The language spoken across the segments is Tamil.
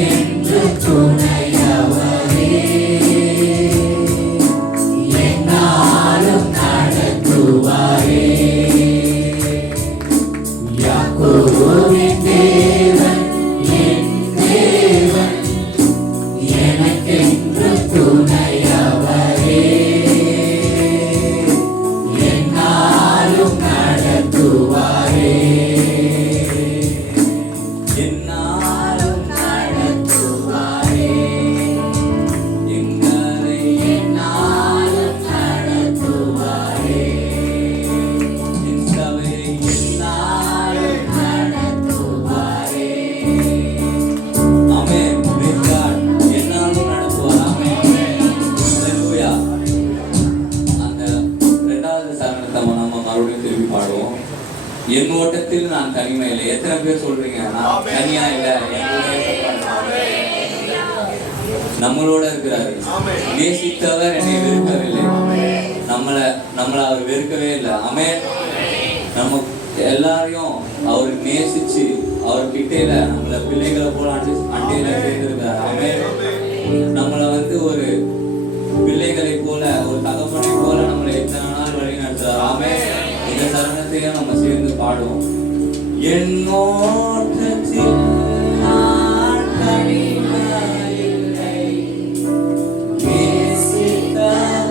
எனக்கென்று துணையவரே, என்னாலும் நடத்துவாரே. யாக்கோபின் தேவன் என் தேவன், எனக்கென்று துணையவரே, என்னாலும் நடத்துவாரே. என்னாலும் நடத்துவாரே, எங்களை என்னாலும் நடத்துவாரே, என் சபையை என்னாலும் நடத்துவாரே. ஆமென். Praise God. என்னாலும் நடத்துவார். ஆமென். Hallelujah. அந்த இரண்டாவது சரணத்தை நம்ம மறுபடியும் திருப்பி பாடுவோம். என் ஓட்டத்தில் நான் தனிமை இல்லை. எத்தனை பேர் சொல்றீங்க நான் தனியா இல்லை, நம்மளோட இருக்கிறாரு. நேசித்தவர் என்னை வெறுக்கவில்லை. நம்மளை அவர் வெறுக்கவே இல்லை. ஆமென். நம்ம எல்லாரையும் அவர் நேசிச்சு அவர் கிட்டையில நம்மள பிள்ளைகளை போல அண்டையில சேர்ந்திருக்கிறார். ஆமென். நம்மளை ஒரு பிள்ளைகளை போல ஒரு தகப்பனை போல நம்மளை எத்தனை நாள் வழி நடத்துறார். ஆமென். இந்த சரணத்தையும் நம்ம சேர்ந்து பாடுவோம். என்னோட்டத்தில் நான் தனிமை இல்லை, நேசித்தவர்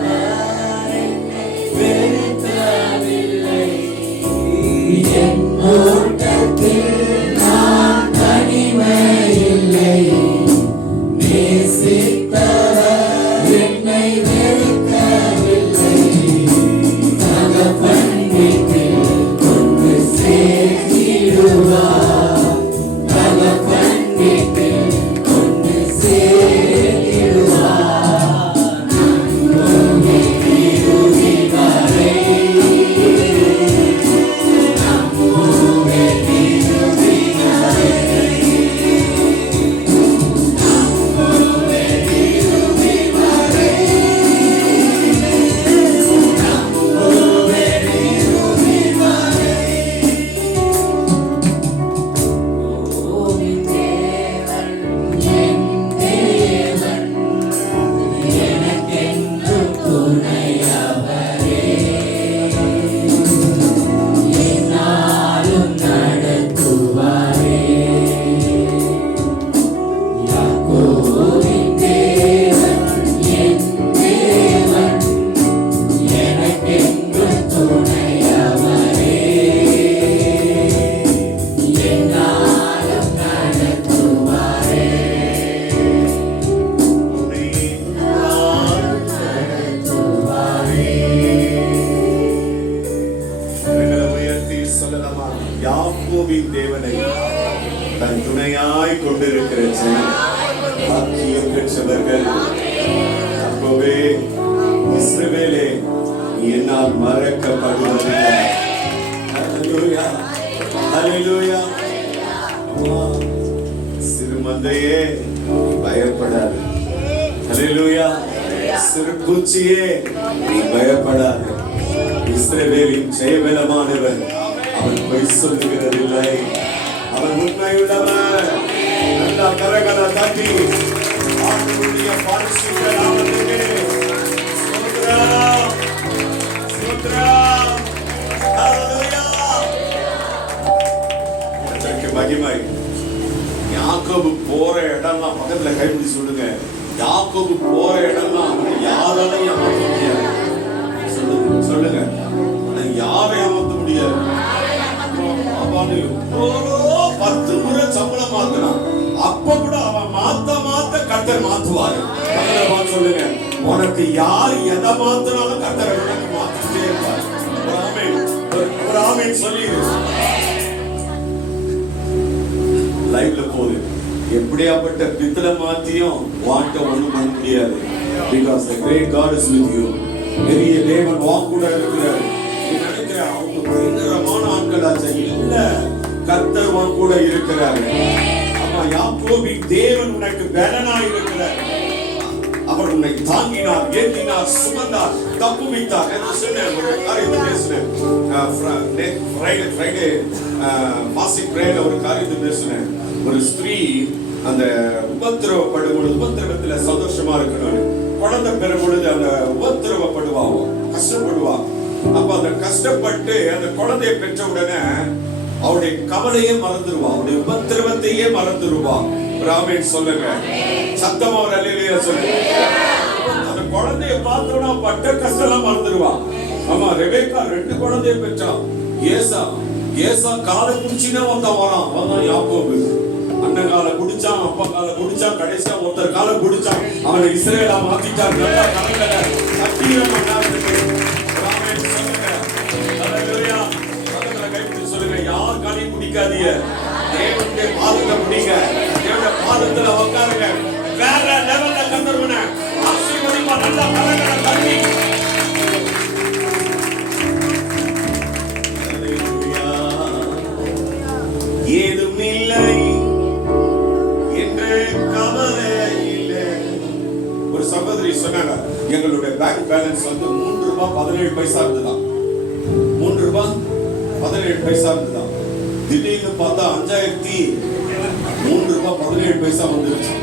என்னை வெறுக்கவில்லை. என்னோட்டத்தில் நான் தனிமை இல்லை, நேசித்தவர் என்னை வெறுக்கவில்லை. தகப்பன் வீட்டில் கொண்டு சேர்த்திடுவார், தகப்பன் வீட்டில் கொண்டு சேர்த்திடுவார். நம்முடைய இறுதி வரை, நம்முடைய இறுதி வரை, நம்முடைய இறுதி வரை, நம்முடைய இறுதி வரை. ஓவின் தேவன் என் தேவன், எனக்கென்று துணையவரே, என்னாலும் நடத்துவாரே. யாக்கோபின் தேவன் என் தேவன், எனக்கென்று துணையவரே, என்னாலும் நடத்துவாரே. கரங்களை உயர்த்தி சொல்லலாமா? யாக்கோபின் தேவனை தன் துணையாய் கொண்டிருக்கிற ஜனம் பாக்கியம் பெற்றவர்கள். யாக்கோபே, இஸ்ரவேலே, நீ என்னால் மறக்கப்படுவதில்லை. ஹல்லேலூயா, ஹல்லேலூயா. அம்மா, சிறு மந்தையே நீ பயப்படாது. ஹல்லேலூயா. சிறு பூச்சியே நீ பயப்படாது. இஸ்ரவேலின் ஜெயபலமானவர், அவர் பொய் சொல்லுகிறதில்லை, அவர் உண்மையுள்ளவர். நல்ல கரங்களை தட்டி ஆண்டவருடைய பரிசுத்த நாமத்துக்கு ஸ்தோத்திரம், ஸ்தோத்திரம். ஹல்லேலூயா. கர்த்தருக்கு மகிமை. யாக்கோபு போற இடம்லாம் பக்கத்துல கைப்பிடி சொல்லுங்க. யாக்கோபு போற இடம்லாம் யாராலையும் ஏமாற்ற முடியாது. சொல்லுங்க, யாரை ஏமாற்ற முடியாது. 10 முறை சம்பளம் மாத்தினான், அப்ப கூட அவன் மாத்த கர்த்தர் மாத்துவாரு. சொல்லுங்க, உனக்கு யார் எதை மாத்தினாலும் கர்த்தர் உனக்கு மாத்திட்டே இருப்பார். ஒரு ஆமென் சொல்லி லைவ்ல போகுது. எப்படியாப்பட்ட பித்தளை மாத்தியும் வாட்ட ஒண்ணும் பண்ண முடியாது. Because the great God is with you. பெரிய தேவன் வாக்குட இருக்கிறார். நீ நினைக்கிற அவங்க பயங்கரமான ஆட்களாச்சா? இல்ல, கர்த்தர் வாக்குட இருக்கிறார். ஆமா, யாக்கோபின் தேவன் உனக்கு பலனா இருக்கிறார். அவர் உன்னை தாங்கினார், ஏற்றினார், சுமந்தார், தப்புவித்தார் என்று சொன்னேன். ஒரு காரியத்தை பேசுறேன். ஃப்ரைடே பாசிங் பிரேயர்ல ஒரு காரியத்தை பேசுறேன். ஒரு ஸ்திரீ அந்த உபத்திரவப்படும் பொழுது உபத்திரவத்துல சந்தோஷமா இருக்கணும். குழந்தை பெறும் பொழுது அந்த உபத்திரவப்படுவான், கஷ்டப்படுவான். அப்ப அந்த கஷ்டப்பட்டு அந்த குழந்தையை பெற்ற உடனே அவருடைய கவலையே மறந்துடுவான், அவருடைய உபத்திரவத்தையே மறந்துடுவான். ஆமென் சொல்லுங்க, சத்தமா ஒரு அல்லேலூயா சொல்லுங்க. அந்த குழந்தைய பார்த்தோம்னா பட்ட கஷ்டம் எல்லாம் மறந்துடுவான். ஆமா, ரெபேக்கா 2 குழந்தைய பெற்றான். ஏசா காலை குடிச்சினா வந்தான் யாக்கோபு. அண்ணன் காலை குடிச்சான், அப்பா காலை குடிச்சான், கடைசியா ஒருத்தர் காலை குடிச்சான். அவனை இஸ்ரேலா மாத்திட்டான். நல்லா கலங்கல சத்தியம் பண்ணாருக்கு. ஆமென் சொல்லுங்க, அல்லேலூயா. பக்கத்துல கைப்பிடி சொல்லுங்க, யார் காலையும் குடிக்காதீங்க, தேவனுடைய பாதத்தை குடிங்க, தேவனுடைய பாதத்துல உட்காருங்க. வேற லெவல்ல கந்தர்வன ஆசீர்வதிப்பா. நல்லா கலங்கல தண்ணி. ஏதும் இல்லை என்று கவலை இல்லை. ஒரு சகோதரி சொன்னாங்க, எங்களுடைய பேங்க் பேலன்ஸ் வந்து ₹3.17 இருந்துதான். ₹3.17 திடீர்னு பார்த்தா 5,003.17 வந்துருச்சு.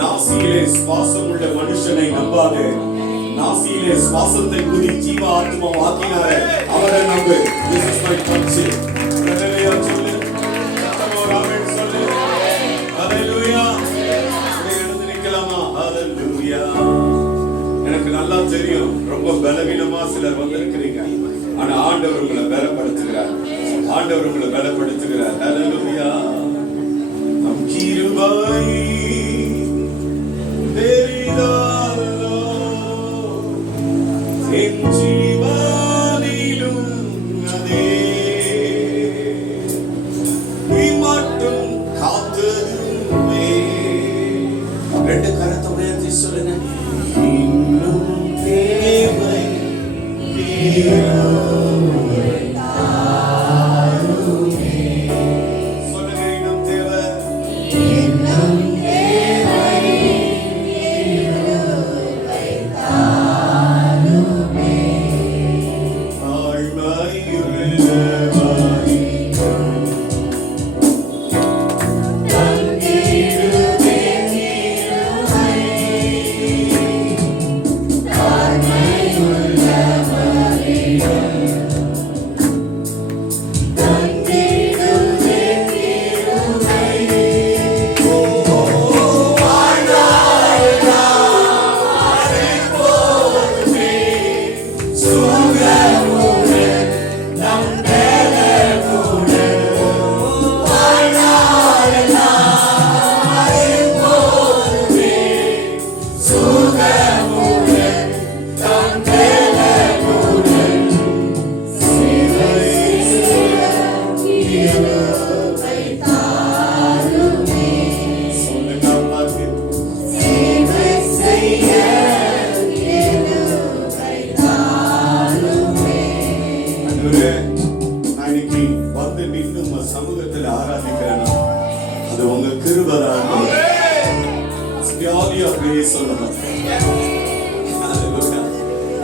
நாசியிலே சுவாசம் உள்ள மனுஷனை நம்பாதே, நாசியிலே சுவாசத்தை குதி ஜீவ ஆத்மா வாக்கினாரே அவரை நம்பு. This is my punch. ஹalleluya சொல்லு, சத்தமா ஆமென் சொல்லு. ஹalleluya. எழுந்து நிக்கலாமா? ஹalleluya. எனக்கு நல்லா தெரியும், ரொம்ப பலவீனமா சிலர் வந்திருக்கிறீங்க. ஆனா ஆண்டவர் உங்களை பலப்படுத்துகிறார், ஆண்டவர் உங்களை பலப்படுத்துகிறார். ஹalleluya. நம் கிருபை பெரிதானதோ, என் ஜீவனிலும் அதே மட்டும் காத்ததுமே. 2 கரத்தை உயர்த்தி சொல்லுங்க, இன்னும் தேவை சொல்லுங்க, இன்னும் தேவை, இன்னும்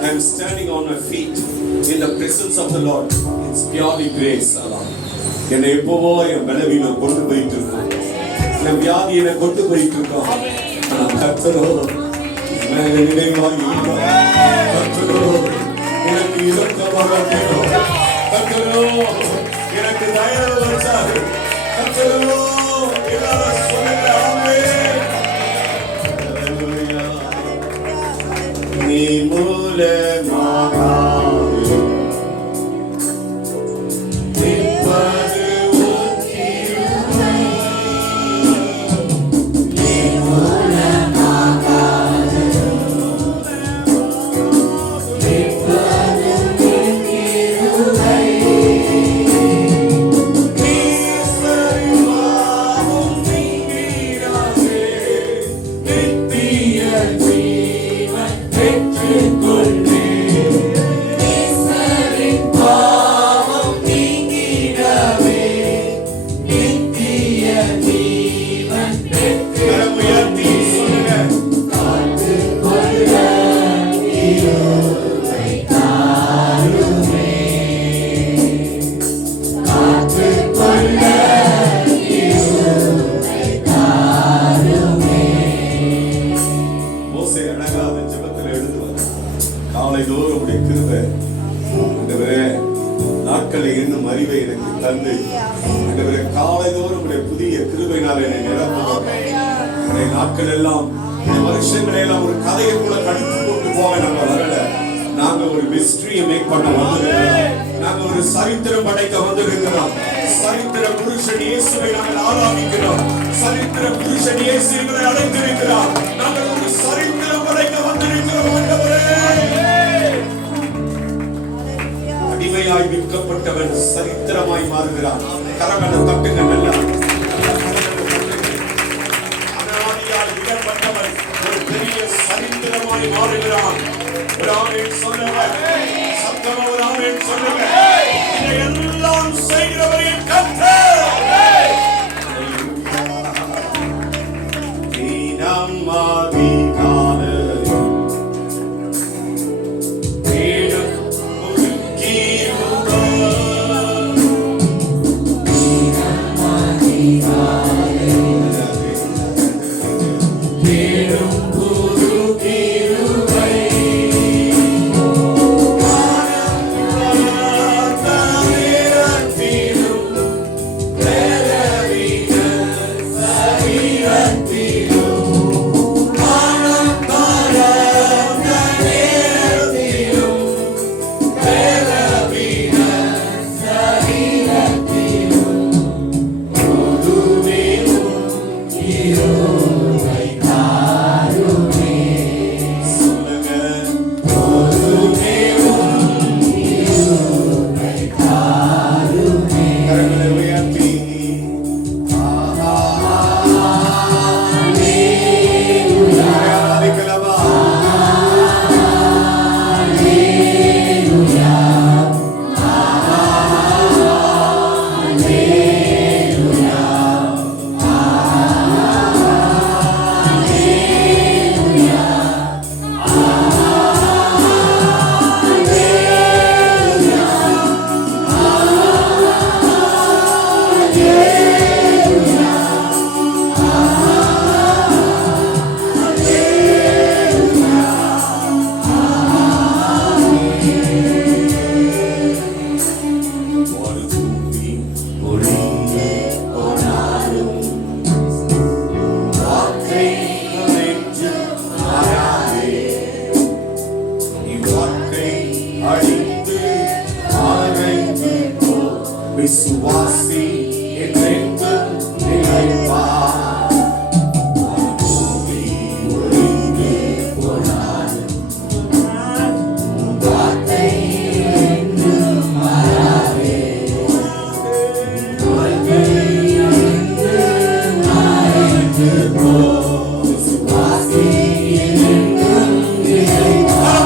I'm standing on my feet in the presence of the Lord. It's purely grace. என்னை எப்பவோ என் பலவீனம் கொண்டு போயிட்டு இருக்கோம், என் வியாதி என்னை கொண்டு போயிட்டு இருக்கோம். ஆனா கர்த்தரோ மேல நினைவாகி, கர்த்தரோ எனக்கு இரக்கமாக, கர்த்தரோ எனக்கு தயவு வச்சாரு, கர்த்தரோ எல்லாரும் சொல்லுங்க ஆமென். நீ மூலமாக நிற்பது உக்கிரமே, உங்களுடைய புதிய கிருபையினால் என்னை நிரப்புங்க. இந்த நாட்கள் எல்லாம், இந்த வருஷங்களை எல்லாம் ஒரு கதையை கூட கடித்து போட்டு போக நாங்க வரல. நாங்க ஒரு மிஸ்டரியை மேக் பண்ண வந்திருக்கிறோம். நாங்க ஒரு சரித்திரம் படைக்க வந்திருக்கிறோம். சரித்திர புருஷன் இயேசுவை நாங்கள் ஆராதிக்கிறோம். சரித்திர புருஷன் இயேசு எங்களை அழைத்திருக்கிறார். நாங்கள் ஒரு சரித்திரம் படைக்க வந்திருக்கிறோம். ஆண்டவரே, அடிமையாய் விற்கப்பட்டவன் சரித்திரமாய் மாறுகிறான். கரங்களை தட்டுங்க நல்லா. அனாதியால் விடப்பட்டவன் ஒரு பெரிய சரித்திரமாய் மாறுகிறான். ஒரு ஆமென் சொல்லுங்க. சத்தமா ஒரு ஆமென் சொல்லுங்க. இதையெல்லாம் செய்கிறவரின் கர்த்தர். விசுவாசி என்றென்றும் நிலைப்பார். பூமி ஒழிந்து போனாலும் வார்த்தை என்றும் மாறாதே. வாழ்க்கை என்றும் மாறாது போ. விசுவாசி என்றென்றும் நிலைப்பார்.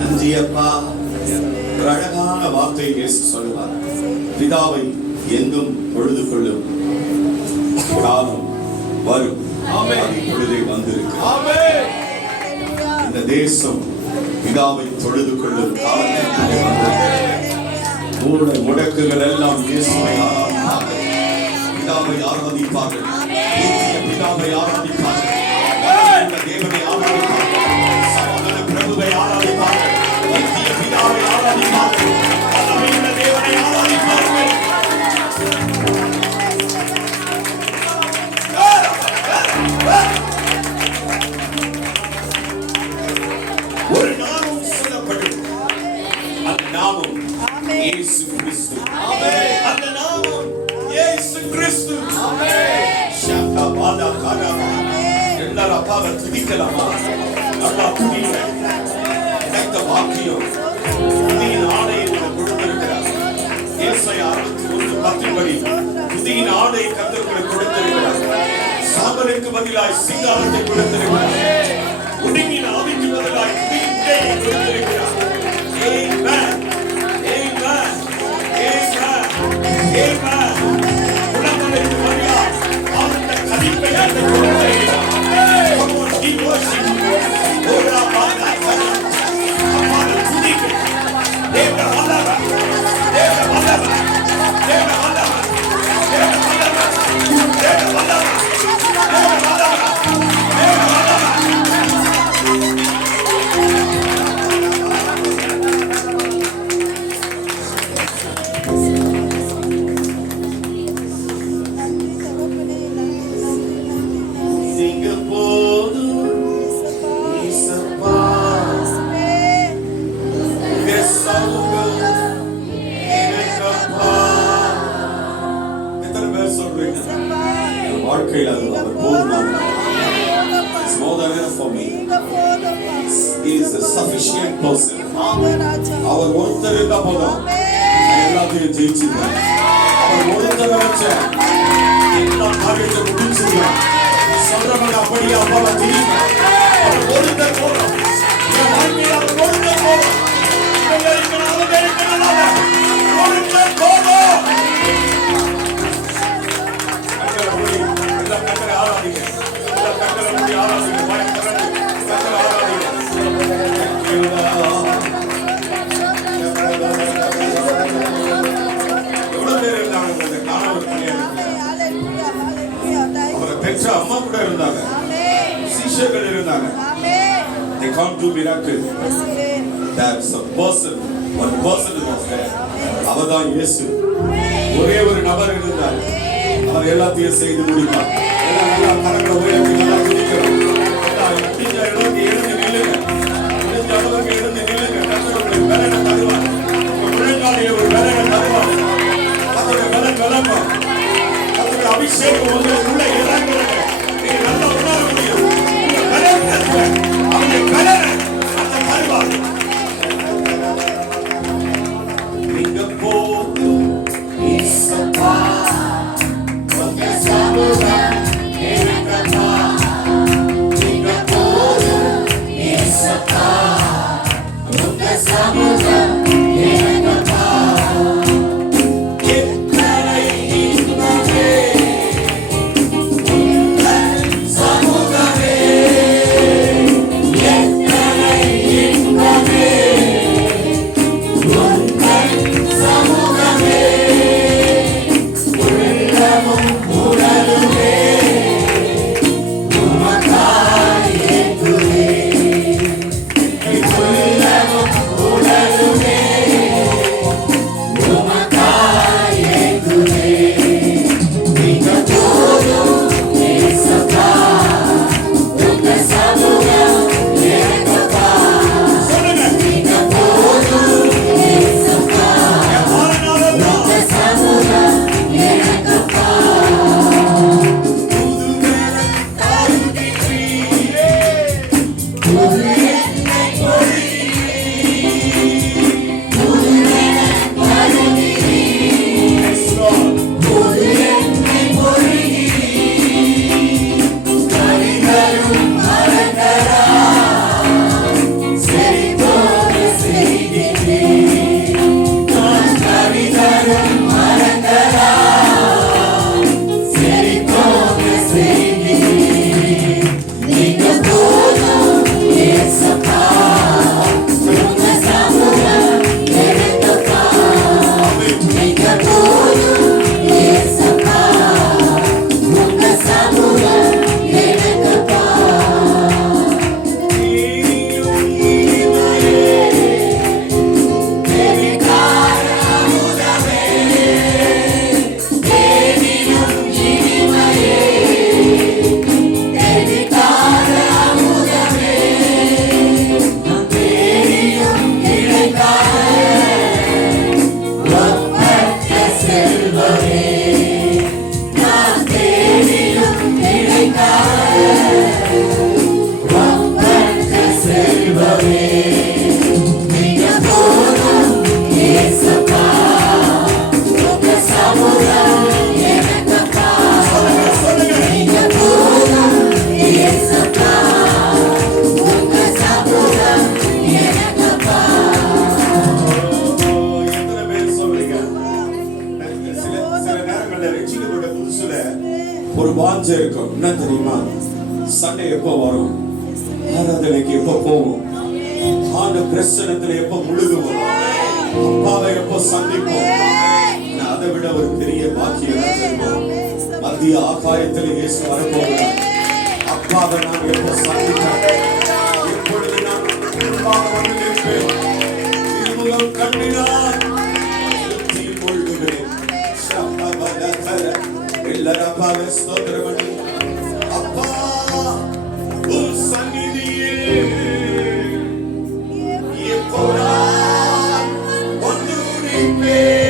நன்றியப்பா. ஒரு அழகான வார்த்தை இயேசு சொல்லுவார். பிதாவை எங்கும் தொழுது கொள்ளும் காலம் வரும். பொழுதை வந்திருக்கு. இந்த தேசம் பிதாவை தொழுது கொள்ளும் காலத்திற்கு வந்திருக்கு. முடக்குகள் எல்லாம் இயேசுவை ஆராதிப்பார்கள். பிதாவை ஆராதிப்பார்கள். நித்திய பிதாவை ஆராதிப்பார்கள். இந்த தேவனை ஆராதிப்பார்கள். சமாதான பிரபுவை ஆராதிப்பார்கள். நித்திய பிதாவை ஆராதிப்பார்கள். இந்த தேவனை ஆராதிப்பார்கள். ஒரு நாமம் சொல்லப்படும். அந்த நாமம் இயேசு கிறிஸ்து. அந்த நாமம் இயேசு கிறிஸ்து. ஷாக்கா பாலா காராமா. எல்லாரும் அப்பாவை துதிக்கலாமா? அப்பா துதிங்க. கிடைத்த வாக்கியம் துதியின் ஆடையை கொடுத்திருக்கிறார். ஏசாயா 61:10 படி துதியின் ஆடையை கர்த்தர் கொடுத்திருக்கிறார். சாம்பலுக்கு பதிலாய் சிங்காரத்தை கொடுத்திருக்கிறார். உடுங்கின் ஆவிக்கு பதிலாய் துதியின் உடையை கொடுத்திருக்கிறார். Amen. Amen. Amen. Amen. உலகத்திற்கு பதிலாய் ஆனந்த கலிப்பை கொடுத்திருக்கிறார். Come on, keep worshiping. ஓடா பாடா அம்மாவை துதிக்க. தேவ வல்லவ. தேவ வல்லவ. தேவ வல்லவ. தேவ வல்லவ. தேவ வல்லவ. தேவ வல்லவ. தேவ வல்லவ. நீங்க போதும் இயேசப்பா. உங்க சமூகம் எனக்கப்பா. எத்தனை பேர் சொல்றீங்க வாழ்க்கையில் அவர் போதுமானவர்? It's more than enough for me. He is a sufficient person. அவர் ஒருத்தர் இருந்தா போதும், எல்லாத்தையும் ஜெயிச்சுக்கலாம். அவர் ஒருத்தர் வச்ச எல்லா காரியத்தை முடிச்சுக்கலாம். சொல்றவங்க அப்படியே அப்பாவை துதிங்க. அவர் ஒருத்தர் போதும். என் வாழ்க்கையில் அவர் ஒருத்தர் போதும். இவங்க இருக்கணும், அவங்க இருக்கணும், ஒருத்தர் போதும். எல்லா கர்த்தரை ஆராதிங்க. எல்லா கர்த்தரை மூடி ஆராதிங்க. பயங்கரது கர்த்தரை ஆராதிங்க. எவ்வளவு பேர் இருந்தாங்க அந்த காணவர் பணியாளர்கள்? அவரை பெற்ற அம்மா கூட இருந்தாங்க, சீஷர்கள் இருந்தாங்க. They can't do miracle. That's a person. One person was there. அவர்தான் இயேசு. ஒரே ஒரு நபர் இருந்தார். அவர் எல்லாத்தையும் செய்து முடித்தார். எல்லாம் கரங்களை உயர்த்தி நல்லா துதிக்கிறோம். முடிஞ்ச அளவுக்கு எழுந்து நில்லுங்க. முடிஞ்ச அளவுக்கு எழுந்து நில்லுங்க. கர்த்தர் உங்களுக்கு பலனை தருவார். உங்க முழங்காலில் ஒரு பலனை தருவார். கர்த்தருடைய பலன் விளங்கும். கர்த்தருடைய அபிஷேகம் உங்களுக்குள்ள இறங்குறது நீங்க நல்லா உணர முடியும். உங்க பலன் கர்த்தர் அவருடைய பலனை அந்த தருவார். நீங்க போதும் இயேசப்பா. உங்க சமூகம் எனக்கப்பா. தெரியுமா? சண்டை எப்போ வரும், ஆராதனைக்கு எப்போ போவோம், ஆண்டு பிரசனத்துல எப்போ முழுகுவோம், அப்பாவை எப்போ சந்திப்போம். அதை விட ஒரு பெரிய பாக்கியம் மத்திய ஆகாயத்தில் இயேசு வரப்போகிறார். அப்பாவை நான் எப்போ சந்திப்பேன், எப்பொழுது நான் அப்பாவை வந்து நிற்பேன், திருமுகம் கண்டினான் மூழ்குகிறேன். எல்லாரும் அப்பாவை ஸ்தோத்திரம் பண்ணி, அப்பா உன் சந்நிதியில் எப்போதான் வந்து நிற்பேன்.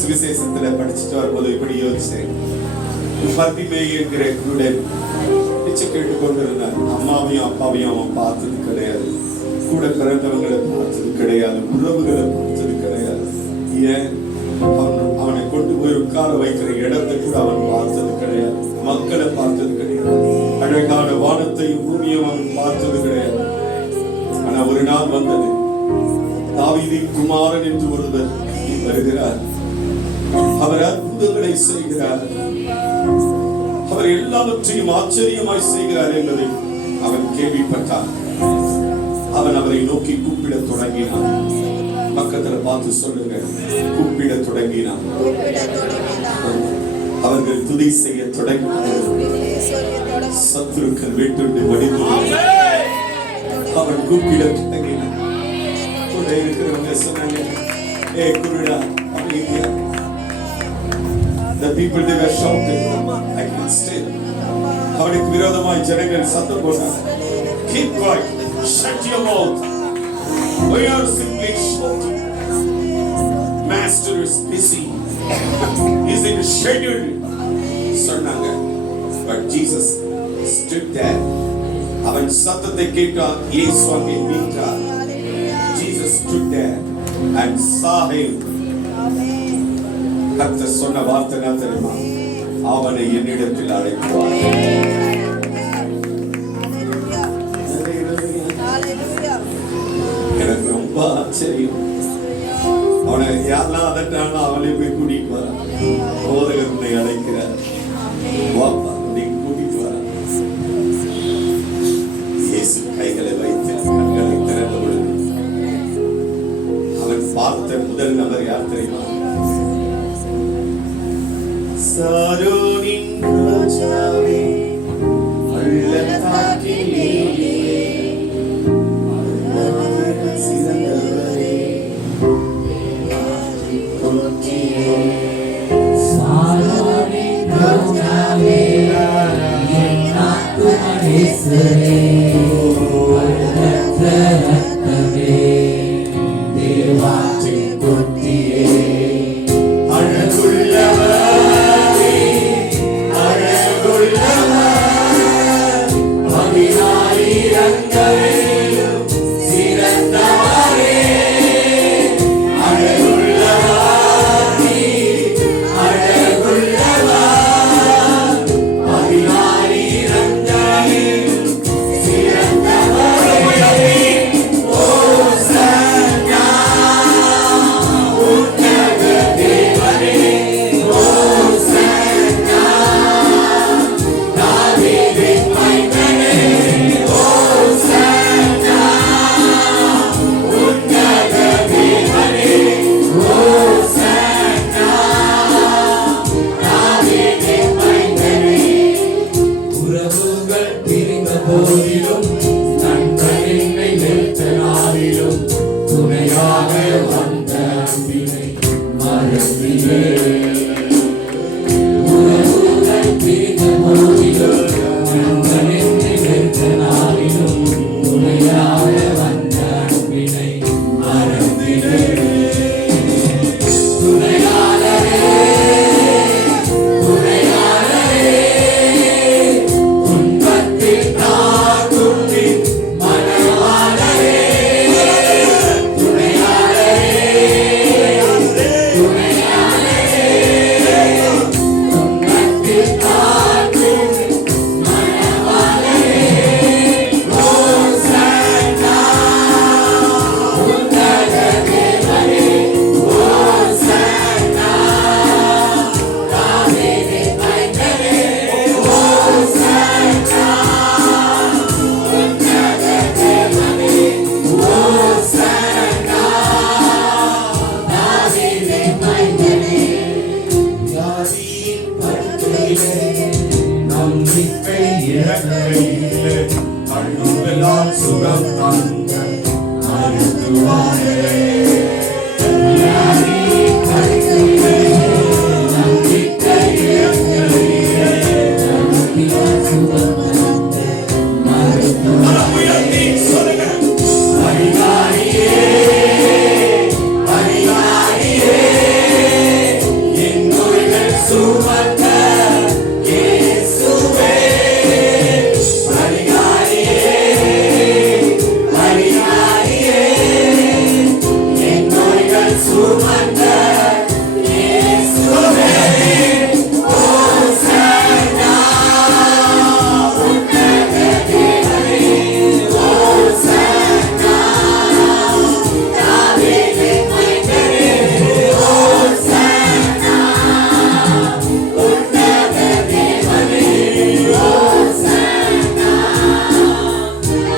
சுவிசேஷத்துல படிச்சுட்டு வரும்போது இப்படி யோசிச்சேன். பத்திமேய் என்கிற குருடன் பிச்சை கேட்டு கொண்டிருந்தார். அம்மாவையும் அப்பாவையும் அவன் பார்த்தது கிடையாது, கூட பிறந்தவங்களை பார்த்தது கிடையாது, உறவுகளை பார்த்தது கிடையாது. ஏன் அவனை கொண்டு போய் உட்கார வைக்கிற இடத்தை கூட அவன் பார்த்தது கிடையாது, மக்களை பார்த்தது கிடையாது, அழகான வானத்தையும் பூமியும் அவன் பார்த்தது கிடையாது. ஆனா ஒரு நாள் வந்தது, தாவீதின் குமாரன் என்று ஒருவர் வருகிறார். அவர் அற்புதங்களை செய்கிறார், அவர் எல்லாவற்றையும் ஆச்சரியமாய் செய்கிறார் என்பதை அவன் கேள்விப்பட்டான். அவன் அவரை நோக்கி கூப்பிட தொடங்கினான். பக்கத்துல பார்த்து சொல்லுங்க, கூப்பிட தொடங்கினான். அவர்கள் துதி செய்ய தொடங்கினார். சத்துருக்கள் வீட்டுண்டு வடிந்து அவன் கூப்பிட தொடங்கினான். கூட இருக்கிறவங்க சொன்னாங்க, ஏ குருடா அமைதியா. The people they were shouting, I can't stay. அவனுக்கு விரோதமாய் ஜனங்கள் சத்தம் போட்டார். Keep quiet, shut your mouth. We are simply shouting. Master is busy. He's in schedule. சொன்னாங்க. But Jesus stood there. அவன் சத்தத்தை கேட்டார். இயேசு அங்கே நின்றார். Jesus stood there and saw him. கர்த்தர் சொன்ன வார்த்தை என்ன தெரியுமா? அவனை என்னிடத்தில் அழைப்பார். எனக்கு ரொம்ப ஆச்சரியம். அவனை யாரெல்லாம் அதட்டாலும் அவனை போய் கூட்டிட்டு வர. போதகர் உன்னை அழைக்கிறார், வாப்பா கூட்டிட்டு வர. இயேசு கைகளை வைத்து கண்களை திறந்த பொழுது அவன் பார்த்த முதல் நபர் யார் தெரியுமா? சாரோனின் ராஜாவே, பள்ளத்தாக்கிலே சிறந்தவரே, சாரோனின் ராஜாவே, என் ஆத்துமனேஸ்வரே, பள்ளத்த ரத்தமே, தேவாற்றின் கொத்தியே, சிறந்த நம்பிக்கை இழக்கையிலே கண்ணுவெல்லாம் சுகம் தந்த மருத்துவரே. வியாதி கடுக்கையிலே நம்பிக்கை இழக்கையிலே கண்ணுவெல்லாம் சுகம் தந்த மருத்துவரே. பரிகாரியே பரிகாரியே என் நோய்கள் சுமந்த இயேசுவே. பரிகாரியே பரிகாரியே என் நோய்கள் சுமந்த இயேசுவே. ஓசன்னா உன்னத தேவனே. ஓசன்னா தாவீதின் மைந்தனே. ஓசன்னா உன்னத தேவனே. ஓசன்னா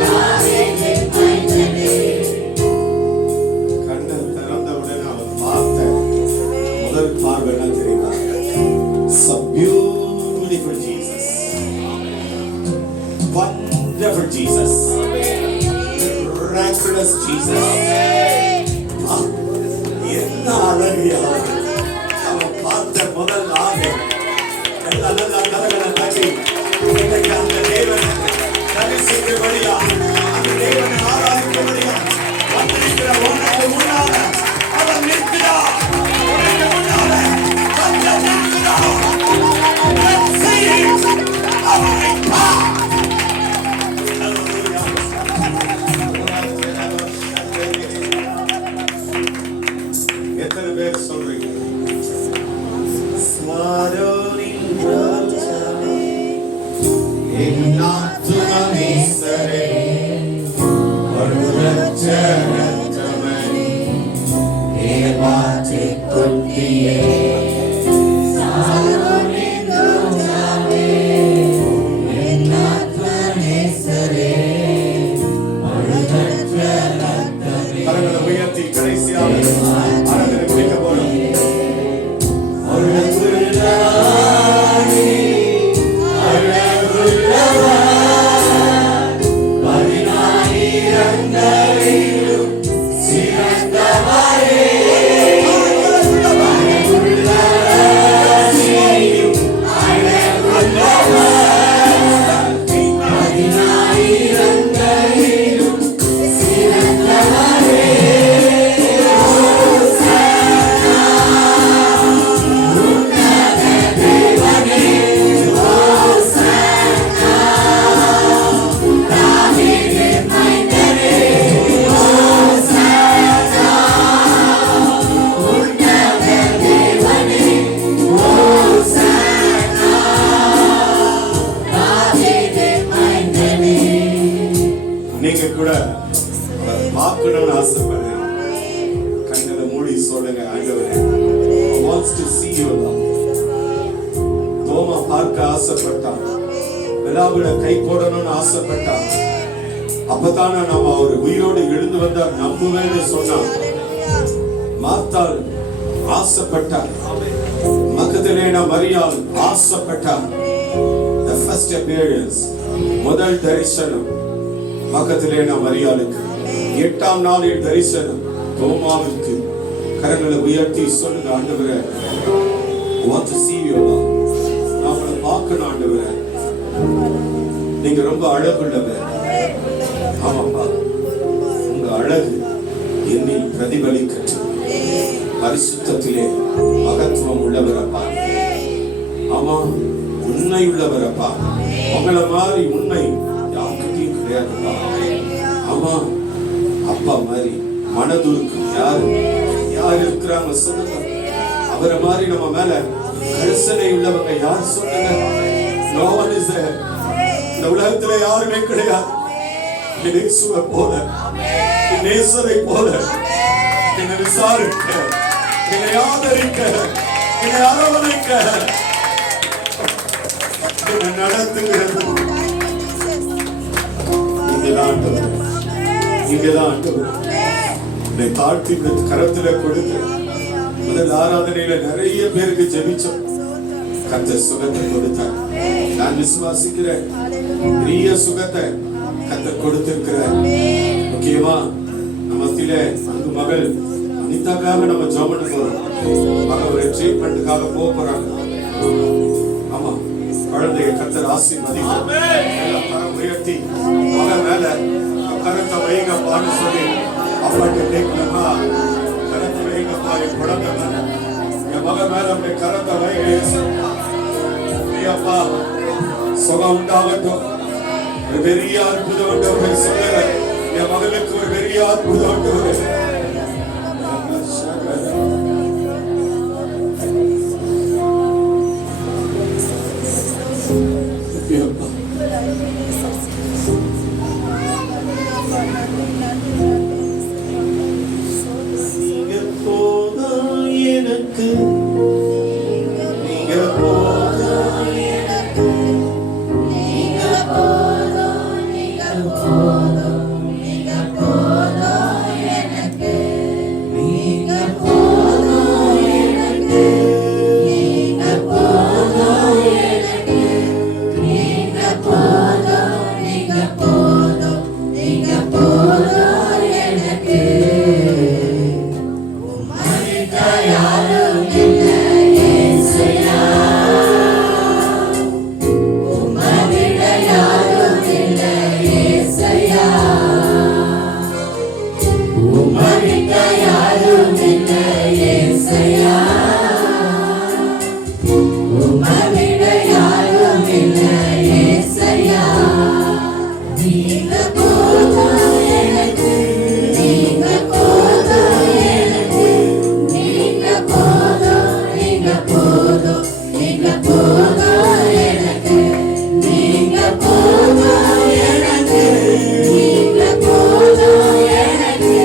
தாவீதின் மைந்தனே. கண்ணை திறந்தவுடன் அவர் பார்த்த முதல் பார்வை என்ன தெரியுமா? So beautiful Jesus, wonderful Jesus, miraculous Jesus. என்ன அழகியா அவன் பார்த்த முதல் ஆணை. நல்ல கரங்களை தட்டி இன்றைக்கு அந்த தேவனை தரிசிக்கும்படியா, அந்த தேவனை ஆராதிக்கும்படியா வந்திருக்கிற உனக்கு முன்னால அவன் நிற்கிறார். உனக்கு முன்னால கர்த்தர் நிற்கிறார். Let's see it. அவனை பார். எத்தனை பேர் சொல்றீங்க? ஸ்மரோனின் ராஜாவே, என் ஆத்துமனேசரே, பருவச்சரத்தமனே, ஏமாற்றிக் கொண்டியே சாரோனின் ரோஜாவே, என் ஆத்மநேசரே, பழுதற்ற ரத்தமே. கரங்களை உயர்த்தி கடைசியாக ஆராதனை முடிக்க போறோம். அழகுள்ளவானே, அழகுள்ளவா, பதினாயிரங்களிலும் சிறந்தவரே. அழகுள்ளவரேயும் அழகுள்ளவா, பதினாயிரங்களிலும் சிறந்தவரே. நீங்க கூட அவரை பார்க்கணும்னு ஆசைப்படுறீங்க. கண்களை மூடி சொல்லுங்க, ஆண்டவரே, I wants to see you Lord. தோமா பார்க்க ஆசைப்பட்டான், விழாவிட கை போடணும்னு ஆசைப்பட்டான். அப்பதானே நம்ம அவர் உயிரோடு எழுந்து வந்தார் நம்புவேன்னு சொன்னான். மார்த்தாள் ஆசைப்பட்டார், மகதலேனா மரியாள் ஆசைப்பட்டார். The first appearance, முதல் தரிசனம் மகதலேனா மரியாளுக்கு, 8ஆம் நாளில் தரிசனம் தோமாவிற்கு. கரங்களை உயர்த்தி சொல்லுங்க, ஆண்டவரே, I want to see you Lord. நான் உங்களை பார்க்கணும் ஆண்டவரே, நீங்க ரொம்ப அழகுள்ளவர். ஆமாப்பா, உங்க அழகு என்னில் பிரதிபலிக்கட்டும். பரிசுத்தத்திலே மகத்துவம் உள்ளவரப்பா. ஆமா, உண்மை உள்ளவரப்பா. உங்களை மாதிரி உண்மை யாருக்கிட்டையும் கிடையாதுப்பா. ஆமா, அப்பா மாதிரி மனதுருக்கும் யாரு இருக்கிறாங்க சொல்லுங்க. அவரை மாதிரி நம்ம மேல கரிசனை உள்ளவங்க யார் சொல்லுங்க? No one is there. இந்த உலகத்துல யாருமே கிடையாது. இயேசுவை போல, நேசரை போல என்னை விசாரிக்க, என்னை ஆதரிக்க, என்னை அரவணைக்க, என்னை நடத்துகிறது. இங்கதான் ஆண்டவர், இங்கதான் ஆண்டவர். என்னை தாழ்த்தி கரத்துல கொடுத்து முதல் ஆராதனையில நிறைய பேருக்கு ஜெபிச்சோம். கர்த்தர் சுகத்தை கொடுத்தார். நான் விசுவாசிக்கிறேன். பெரிய சுகத்தை கர்த்தர் கொடுத்திருக்கிறார். முக்கியமா நம்ம மத்தியிலே அங்கு மகள் அனிதாக்காக நம்ம ஜெபம் பண்ண போறோம். மகள் ஒரு ட்ரீட்மெண்ட்டுக்காக போறாங்க. ஆமா, குழந்தையை கர்த்தர் ஆசீர்வதிப்பார். கரம் உயர்த்தி மகன் மேல கரத்தை வைங்கப்பான்னு சொல்லி அப்பாட்ட கேட்கணுமா? கரத்தை வைங்கப்பா, என் குழந்தை மேல, என் மகன் மேல அப்படி கரத்தை வைங்க. அப்பா சுகம் உண்டாகட்டும். ஒரு பெரிய அற்புதம் சொல்லுங்க. என் மகளுக்கு ஒரு பெரிய அற்புதம். நீங்க போதும் எனக்கு, நீங்க போதும் எனக்கு, நீங்க போதும், நீங்க போதும், நீங்க போதும் எனக்கு, நீங்க போதும் எனக்கு, நீங்க போதும் எனக்கு, நீங்க போதும், நீங்க போதும், நீங்க போதும் எனக்கு. உம்மைவிட்ட யாரும் இல்லை இயேசுயா, உம்மைவிட யாரும் இல்லை இயேசுயா, உம்மைவிட்ட யாரும் இல்லை இயேசுயா, உம்மைவிட யாரும் இல்லை இயேசுயா. நீங்க போதும் எனக்கு, நீங்க போதும் எனக்கு, நீங்க போதும், நீங்க போதும், நீங்க போதும் எனக்கு, நீங்க போதும் எனக்கு, நீங்க போதும் எனக்கு,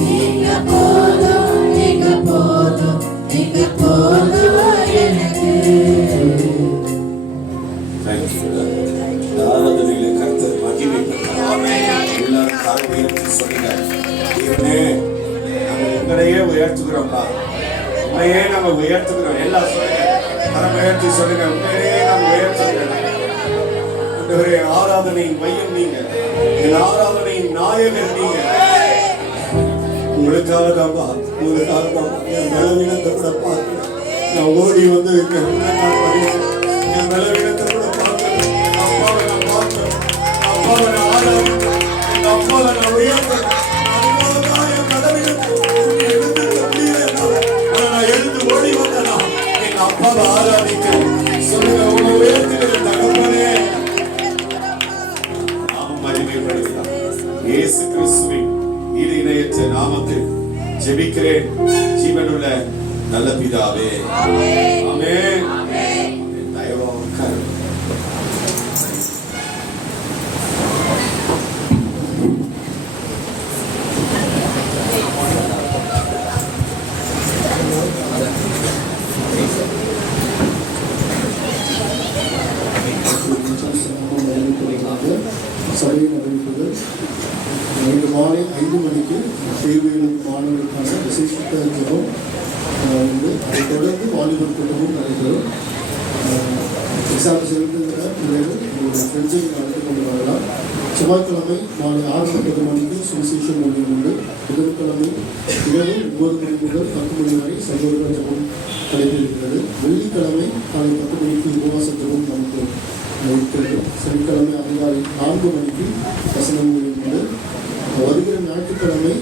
நீங்க போதும், நீங்க போதும், நீங்க போதும் எனக்கு. ஆராதனையிலே கர்த்தர் மகிமை பெற்றார். எல்லாரும் கரம் உயர்த்தி சொல்லுங்க. தேவனே, நாங்கள் உங்களையே உயர்த்துகிறோம்ப்பா. உண்மையே நாங்க உயர்த்துகிறோம். எல்லாம் சொல்லுங்க. கரம் உயர்த்தி சொல்லுங்க. உண்மையே நாங்க உயர்த்துகிறோம். ஆண்டவரே, ஆராதனையின் மையம் நீங்க, என் ஆராதனையின் நாயகர் நீங்க. உங்களுக்காக தான்ப்பா, உங்களுக்காக தான் என் பலவீனத்தை கூட பார்க்கிறேன். நான் ஓடி வந்து என் பலவீனத்தை கூட பார்க்கிறேன். அப்பாவை நான் பார்க்கிறேன். அப்பாவை நான் ஆராதிக்கிறேன். என் அப்பாவை நான் உயர்த்தேன். அதனாலதான் என் பலவீனத்தை எழுந்துக்க முடியல என்னால. ஆனா நான் எழுந்து ஓடி வந்தேனா என் அப்பாவை ஆராதிக்கிறேன். சொல்லுங்க, உங்களை உயர்த்துகிற தகப்பனே நாமம் மகிமைப்படுகிறார். இயேசு கிறிஸ்துவின் ஈடு இணையற்ற நாமத்தில் ஜெபிக்கிறேன் ஜீவனுள்ள நல்ல பிதாவே. ஆமென். தயவா உட்காரு. சபையின் அறிவிப்புகள். இன்று மாலை 5 மணிக்கு தேர்வுகளும் மாணவர்களுக்கான விசேஷித்த ஜெபம் உண்டு. அதைத் தொடர்ந்து வாலிபர் கூட்டமும் நடைபெறும். எக்ஸாம் செலுத்துகிற பிள்ளைகள் உங்களுடைய ஃப்ரெண்ட்ஸையும் நடத்தி கொண்டு வரலாம். செவ்வாய்க்கிழமை மாலை 6:30 மணிக்கு சுவிசேஷம் ஊழியம் உண்டு. புதன்கிழமை இரவு 9 மணி முதல் 10 மணி வரை சகோதர ஜெபம் நடைபெறுகிறது. வெள்ளிக்கிழமை காலை 10 மணிக்கு உபவாச ஜெபம் நமக்கு இருக்கிறது. சனிக்கிழமை அதிகாலை 4 மணிக்கு வசனம் ஊழியம் உண்டு. வருகிற ஞாயிற்றுக்கிழமை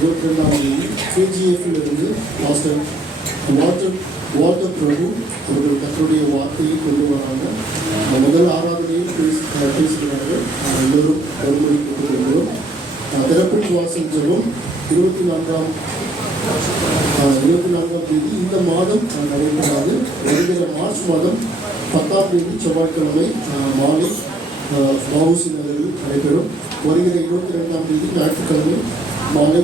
22ஆம் தேதி KGF-ல் இருந்து மாஸ்டர் வாட்டர் பிரபு அவர்கள் கர்த்தருடைய வார்த்தையை கொண்டு வராங்க. முதல் ஆராதனையில் பேசுகிறார்கள். எல்லோரும் வருமுறை கேட்டுக்கொள்கிறோம். திறப்பின் வாசல் ஜெபம் 24ஆம் தேதி இந்த மாதம் நடைபெறாது. வருகிற மார்ச் மாதம் 10ஆம் தேதி செவ்வாய்க்கிழமை மாலை வஉசி நகரில் நடைபெறும். வருகிற 22ஆம் தேதி ஞாயிற்றுக்கிழமை மாலை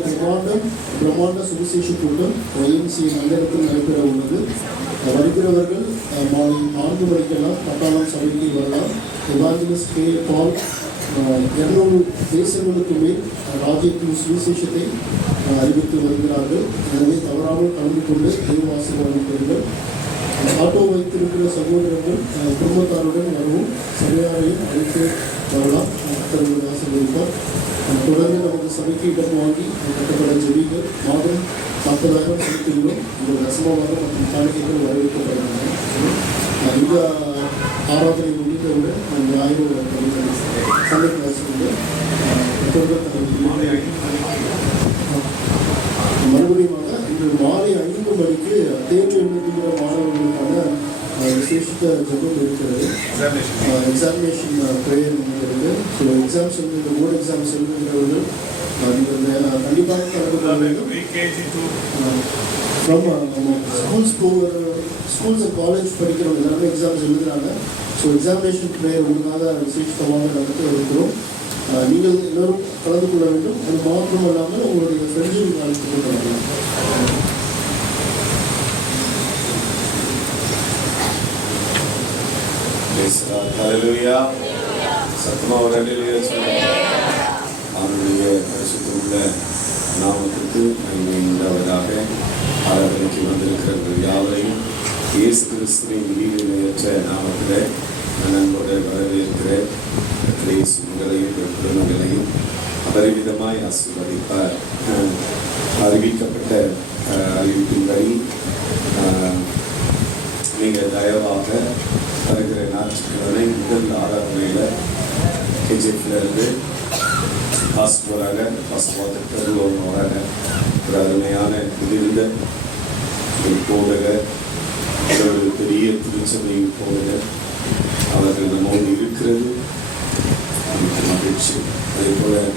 பிரம்மாண்ட சுவிசேஷ கூட்டம் YMCA நகரத்தில் நடைபெற உள்ளது. வருகிறவர்கள் மாலை 4 மணிக்கெல்லாம் பட்டாளம் சபைக்கு வரலாம். Evangelist K. பால் 200 தேசங்களுக்கு மேல் ராஜ்யத்தின் சுவிசேஷத்தை அறிவித்து வருகிறார்கள். எனவே தவறாமல் கலந்து கொண்டு தேவ ஆசீர்வாதம் பெறுங்கள். ஆட்டோ வைத்திருக்கிற சகோதரர்கள் குடும்பத்தாருடன் வரவும் சபையாரையும் அழைத்து வரலாம். கர்த்தர் ஆசீர்வதிப்பார். தொடர்ந்து நமக்கு சபைக்கு இடம் வாங்கி கட்டப்பட ஜெபிகள் மாதம் 40,000 செலுத்துகிறோம். இந்த தசமமாக மற்றும் காணிக்கைகள் வரவேற்கப்படுகின்றன. இந்த ஆராதனை முடிந்தவுடன் ஞாயிறு சண்டை கிளாஸ் மறுபடியும் இன்று மாலை 5 மணிக்கு தேர்வு எழுதுகிற மாணவர்களுக்கான விசேஷித்த ஜபம் இருக்கிறது. எக்ஸாமினேஷன் ப்ரேயர் இருக்கிறது. ஸோ எக்ஸாம்ஸ் இந்த போர்டு எக்ஸாம்ஸ் எழுதுகிறவர்கள் நீங்கள் கண்டிப்பாக கலந்து கொள்ள வேண்டும். ஸ்கூல்ஸ் அண்ட் காலேஜ் படிக்கிறவங்க எல்லாருமே எக்ஸாம்ஸ் எழுதுகிறாங்க. ஸோ எக்ஸாமினேஷன் ப்ரேயர் உங்களுக்காக விசேஷமாக நடத்த இருக்கிறோம். நீங்கள் எல்லோரும் கலந்து கொள்ள வேண்டும். அது மாத்திரம் இல்லாமல் உங்களுடைய ஃப்ரெண்ட்ஸும் கலந்து கொள்ளலாம். ஹல்லேலூயா. சத்தமா ஒரு ஹல்லேலூயா சொல்லுங்க. அவருடைய பரிசுத்தமுள்ள நாமத்திற்கு நன்மை உண்டாவதாக. ஆராதனைக்கு வந்திருக்கிறவர்கள் யாவரையும் இயேசு கிறிஸ்துவின் ஈடுநிலையற்ற நாமத்தில் நண்போடு வரவேற்கிற உங்களையும் குடும்பங்களையும் அபரிவிதமாய் ஆசீர்வதிப்பார். அறிவிக்கப்பட்ட அறிவிப்பின்படி நீங்கள் தயவாக வருகிற ஞாயிற்றுக்கிழமை முதல் ஆராதனையில் கேஜிஎஃப்லேருந்து பாஸ்ட் வராங்க, பாஸ்ட் பார்த்துட்டு வராங்க. ஒரு அருமையான முதிர்ந்த ஒரு போதகர், ஒரு பெரிய திருச்சபை போதகர் அவர்கள் நம்மோடு இருக்கிறது நமக்கு மகிழ்ச்சி. அதே போல்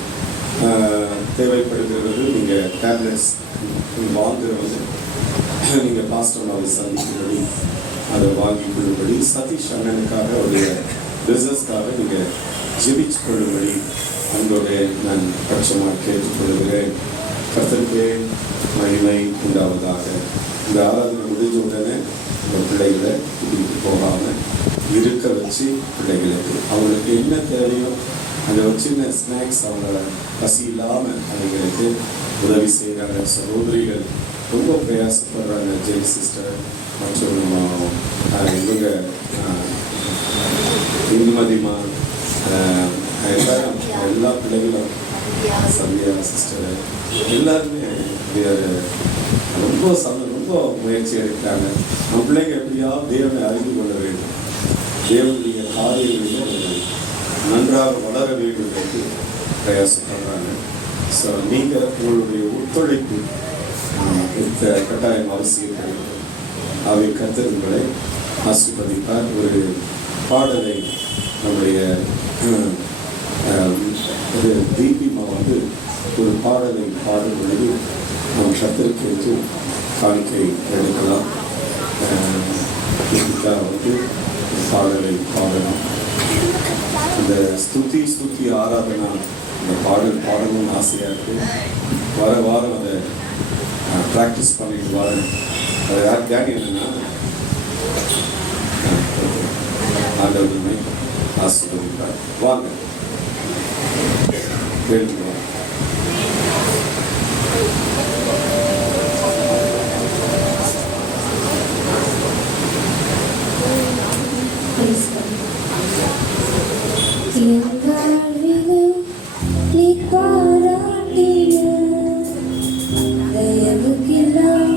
தேவைப்படுகிறவர்கள் நீங்கள் டேப்லெட்ஸ் வாங்குறவங்க நீங்கள் பாஸ்டர்மாவை சந்திக்கும்படி அதை வாங்கி கொள்ளும்படி, சதீஷ் அண்ணனுக்காக அவருடைய பிஸ்னஸ்க்காக நீங்கள் ஜெபிச்சு கொள்ளும்படி அன்போடு நான் பட்சமாக கேட்டுக்கொள்கிறேன். கர்த்தருக்கு மகிமை உண்டாவதாக. இந்த ஆராதனை முடிஞ்ச உடனே உங்கள் பிள்ளைகளை கூட்டிகிட்டு போகாமல் இருக்க வச்சு பிள்ளைகளுக்கு அவங்களுக்கு என்ன தேவையோ அந்த ஒரு சின்ன ஸ்நாக்ஸ் அவங்கள பசி இல்லாமல் அவங்களுக்கு உதவி செய்கிறாங்க. சகோதரிகள் ரொம்ப பிரயாசப்படுறாங்க. ஜெய் சிஸ்டர் மற்றும் இவங்க இந்துமதிமா எல்லாரும், எல்லா பிள்ளைகளும், சந்தியா சிஸ்டர் எல்லாருமே ரொம்ப முயற்சி எடுக்கிறாங்க. நம்ம பிள்ளைங்க எப்படியாவது தேவனை அறிந்து கொள்ள வேண்டும், தேவனுடைய காரியங்களில் நன்றாக வளர வேண்டும் என்று பிரயாசப்படுறாங்க. ஸோ நீங்கள் உங்களுடைய ஒத்துழைப்பு கட்டாயம் அவசியப்படுகிறது. அவை கர்த்தர் உங்களை ஆசீர்வதிப்பார். ஒரு பாடலை நம்முடைய தீபிமா ஒரு பாடலை பாடும் பொழுது நம் கர்த்தருக்கு காணிக்கை எடுக்கலாம். பாடலை பாடலாம். இந்த ஸ்துதி ஆராதனா இந்த பாடல் பாடணும்னு ஆசையாக இருக்குது. வர வாரம் அதை ப்ராக்டிஸ் பண்ணிட்டு வரேன். அதை யார் தியானி என்னன்னா ஆண்டவருமே ஆசீர்வதிப்பார். வாங்க கேட்டுக்கலாம். நீ பாராட்டின தயவுக்கெல்லாம்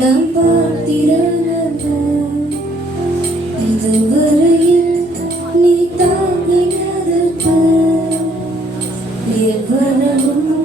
நம் பார்த்திரனது இதுவரையில் நீ தாங்கினதற்கு எவ்வளவும்